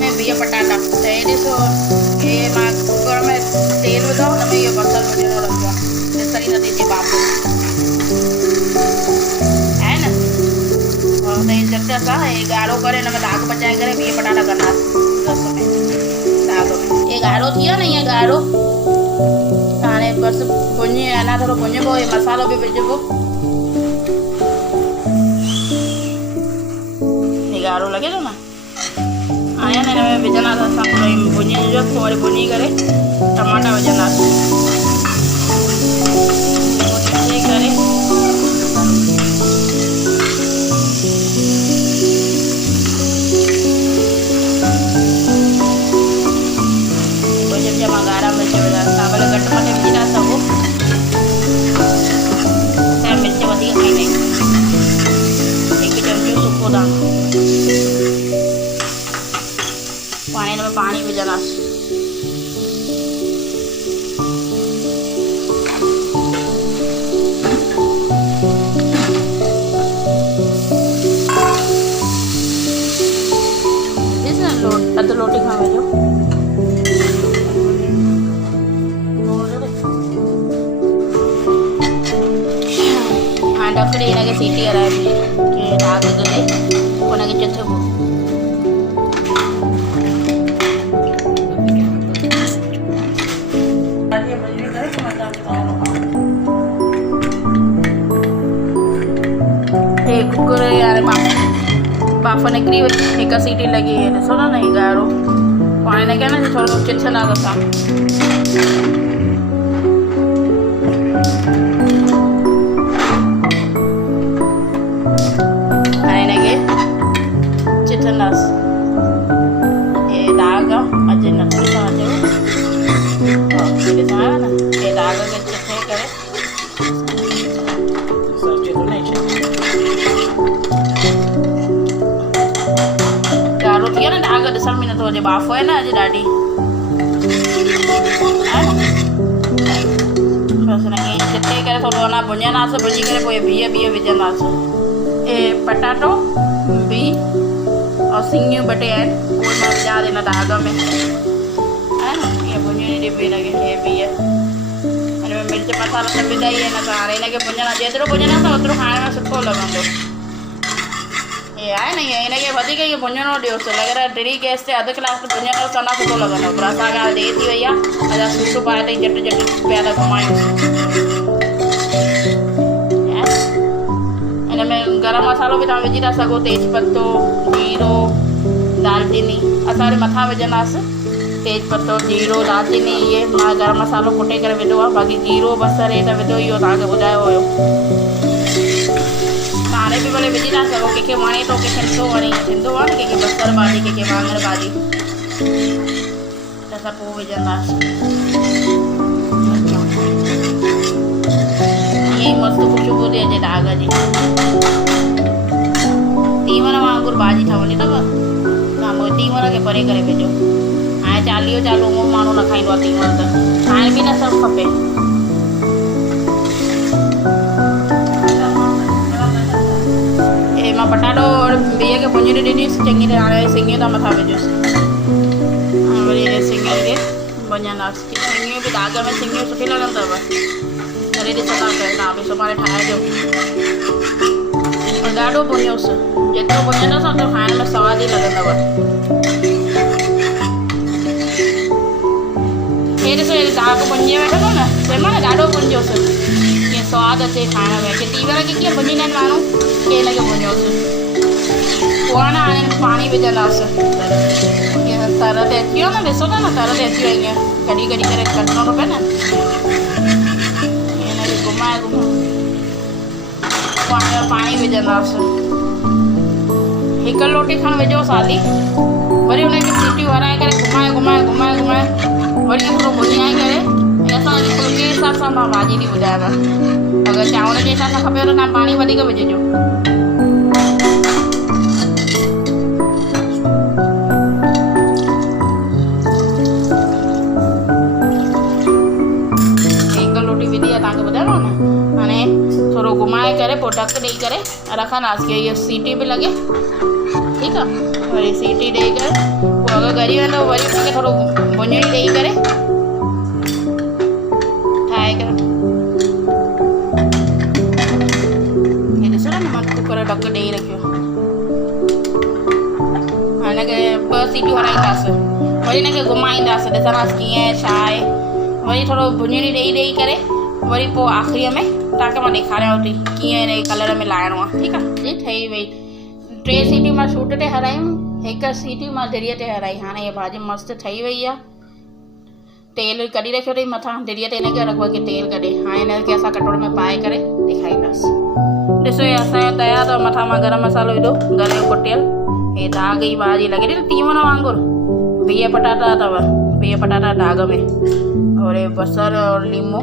में बिह पटाटा त हे ॾिसो हे मां कुकर में तेल विधो हुन में इहो बसर विझणो रखियो आहे ॾिसण ई नथी अचे बाप आहे न। त हे झटि असां हे ॻाढ़ो करे हिन में दाग पचाए करे बिह पटाटा कंदासीं रस में दाग में। हे ॻाढ़ो थी वियो न ईअं ॻाढ़ो त हाणे बसि भुञी अञा थोरो भुञिबो हे मसालो बि विझिबो। हे ॻाढ़ो लॻे थो न हाणे हिन में विझंदासीं असां थोरो भुञी जो थोरी भुञी करे टमाटा विझंदासीं विझी करे मां ॻाढ़ा मिर्च विझंदासीं। तव्हां भले घटि मथे विझी था सघो असां मिर्च वधीक खाईंदा आहियूं। हिकु चमचो सुको दाणो हाणे हिन में पाणी विझंदासीं। अधु लोटी खां विझो ढकड़ी हिनखे सीटी हराइबी कि दाग गले हुनखे चिथबो। हे कुकर यार बाफ़ निकिरी वई हिकु सीटी लॻी ॾिसो न ही ॻाढ़ो पाण हिनखे न थोरो चिथंदासीं असां। चिथंदासीं हे दाग अॼु नथी था अचो ॾिसां न हे दाग खे चिथे करे ॻाढ़ो थी वियो न दाग ॾिसण में नथो अचे बाफ़ आहे न अॼु ॾाढी बसि हिनखे चिथे करे थोरो अञा भुञंदासीं भुञी करे पोइ बिह विझंदासीं। हे पटाटो बिह और सिंगियूं ॿ टे आहिनि उहे मां विझा थी हिन दाग में है न ईअं भुञणी ॾिबी हिनखे हे बिह हिन में मिर्च मसाला सभु विधा ई आहिनि असां हाणे हिनखे भुञणा जेतिरो भुञंदासीं ओतिरो खाइण में सुठो लॻंदो। हे आहे न ईअं हिनखे वधीक ईअं भुञणो ॾियोसि लॻे टिड़ी गैस ते अधु कलाक भुञंदोसि अञा सुठो लॻंदो पर असांखे हाणे देरि थी वई आहे असां सूट पाए ताईं झटि झटि पिया था घुमायूं। हिन में गरम मसालो बि तव्हां विझी था सघो तेज पत्तो जीरो दालचीनी असां वरी मथां विझंदासीं तेज पत्तो जीरो दालचीनी इहे मां गरम मसालो कुटे करे विधो आहे बाक़ी जीरो बसर हे त विधो इहो तव्हांखे ॿुधायो हुयो। हाणे बि भले विझी था सघो कंहिंखे वणे थो कंहिंखे नथो वणे थींदो आहे न कंहिंखे बसर भाॼी कंहिंखे वाङण भाॼी त असां पोइ विझंदासीं। ईअं ई मस्तु ख़ुशबू थी अचे दाग जी तीवण वांगुरु भाॼी ठहंदी अथव तव्हां तीवण खे परे करे विझो। हाणे चालीहो चालू उहो माण्हू न खाईंदो आहे तीवण त खाइण बि न सभु खपे। हे मां पटाटो बिह खे भुञी ॾिनीसि चङी तरह हाणे सिंगियूं था मथां विझोसि वरी सिंगियूं खे भुञंदासीं। सिंगियूं बि दाग में सिंगियूं सुठी लॻंदव करे ॾिसंदा कयो तव्हां बि सुभाणे ठाहिजो और ॾाढो भुञोसि जेतिरो भुञंदोसि ओतिरो खाइण में सवादु ई लॻंदव। हे ॾिसो हे दाग भुञी वठंदो न तंहिंमहिल न ॾाढो भुञिजोसि कीअं सवादु अचे खाइण में की तीवर खे कीअं भुञींदा आहिनि माण्हू की हिनखे भुञोसि। पोइ हाणे पाणी विझंदासीं कीअं तर ते अची वियो न ॾिसो था न तर ते अची वियो ईअं कॾहिं कॾहिं करे कढणो थो पए न घुमाए घुमाए पाणी विझंदासीं। हिकु लोटी खण विझो साली वरी हुनखे सीटियूं हराए करे घुमाए घुमाए घुमाए घुमाए वरी थोरो भुञाए करे ऐं असां फुल्के हिसाब सां मां भाॼी थी ॿुधायांव। अगरि चांवर जे हिसाब सां खपेव त तव्हां पाणी वधीक विझिजो। हिकु लोटी विधी आहे तव्हांखे ॿुधायो न हाणे थोरो घुमाए करे पोइ ढक ॾेई करे रखंदासीं इहो सीटी बि लॻे। ठीकु त वरी सीटी ॾेई करे पोइ अगरि ॻरी वेंदो वरी उनखे थोरो भुञणी ॾेई करे ठाहे करे हे ॾिसो न मां कुकर जो ढक ॾेई रखियो। हिनखे 2 सीटियूं हणाईंदासीं वरी हिनखे घुमाईंदासीं ॾिसंदासीं कीअं आहे छा आहे वरी थोरो भुञणी ॾेई करे वरी पोइ आख़िरीअ में तव्हांखे मां ॾेखारियांव थी कीअं हिन कलर में लाहिणो आहे। ठीकु आहे जी ठही वई 3 सीटियूं मां शूट ते हरायूं 1 सीटी मां दिरीअ ते हराई। हाणे इहा भाॼी मस्तु ठही वई आहे। तेल कढी रखियो अथई मथां दिरीअ ते हिनखे रखो की तेल कढे। हाणे हिनखे असां कटोरे में पाए करे ॾेखारींदासीं। ॾिसो हे असांजो तयारु अथव मथां मां गरम मसालो विधो गले जो कुटियल हे दाग जी भाॼी लॻे थी तीवण वांगुरु। बिह पटाटा अथव बिह पटाटा दाग में और बसर और लीमो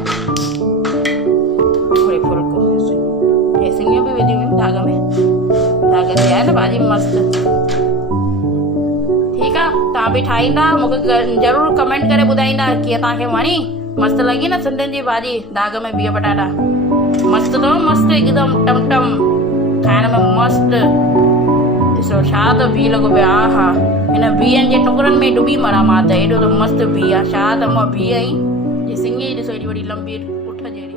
और फुल्को हे सिंगियूं बि विधियूं आहिनि दाग में दाग ते आहे न भाॼी मस्तु। ठीकु आहे तव्हां बि ठाहींदा मूंखे ज़रूरु कमेंट करे ॿुधाईंदा कीअं तव्हांखे वणी मस्तु लॻी न सिंधियुनि जी भाॼी दाग में बिह पटाटा मस्तु अथव मस्तु हिकदमि टम टम खाइण में मस्तु। ॾिसो छा त बीह लॻो पियो हा हा हिन बीहनि जे टुकड़नि में डुबी मरां मां त हेॾो त मस्तु बीह आहे छा त मां बीह आई सिंगी ॾिसो एॾी वॾी लंबी उठ जहिड़ी।